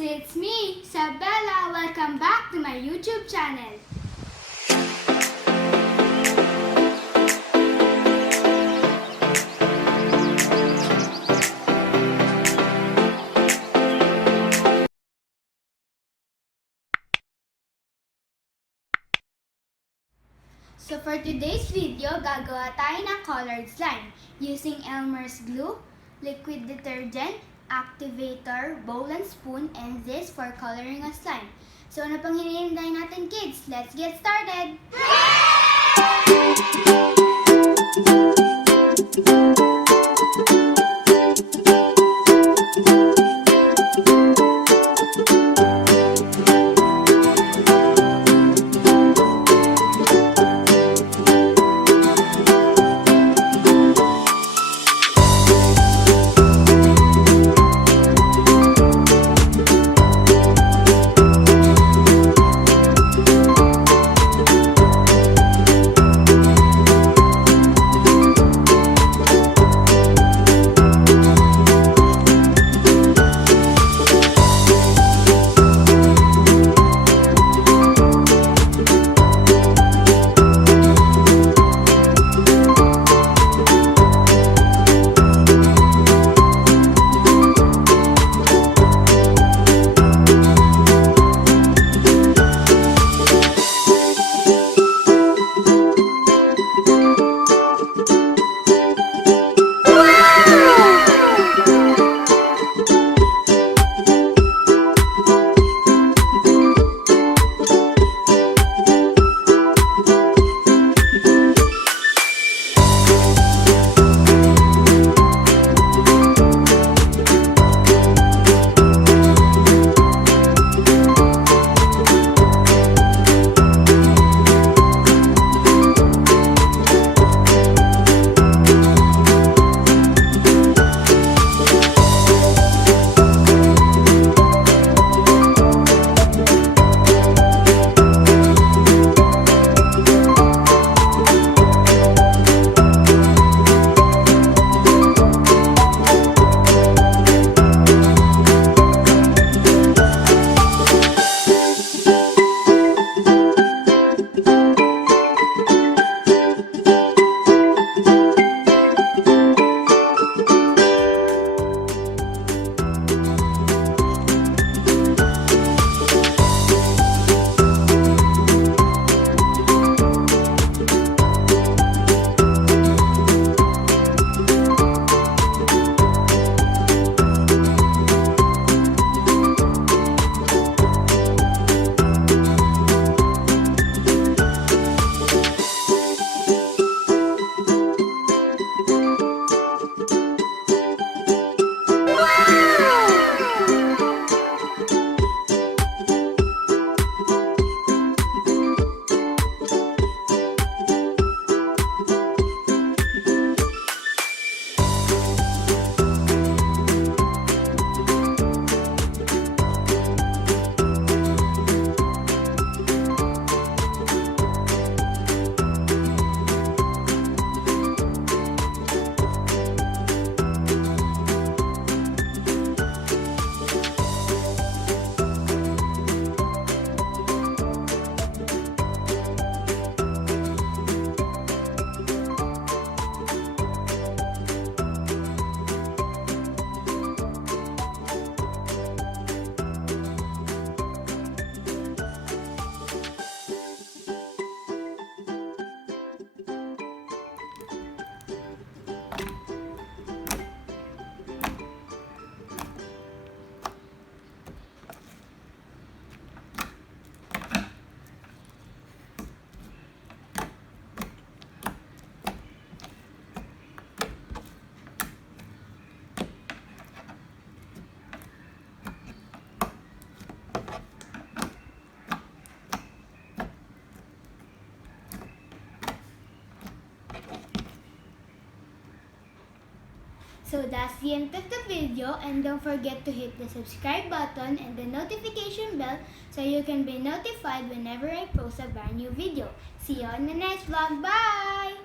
it's me, Sabella. Welcome back to my YouTube channel. So for today's video, gagawa tayo ng colored slime using Elmer's glue, liquid detergent, activator, bowl and spoon, and this for coloring a slime. So ano pang hinihintay natin, kids? Let's get started! So that's the end of the video, and don't forget to hit the subscribe button and the notification bell so you can be notified whenever I post a brand new video. See you on the next vlog. Bye!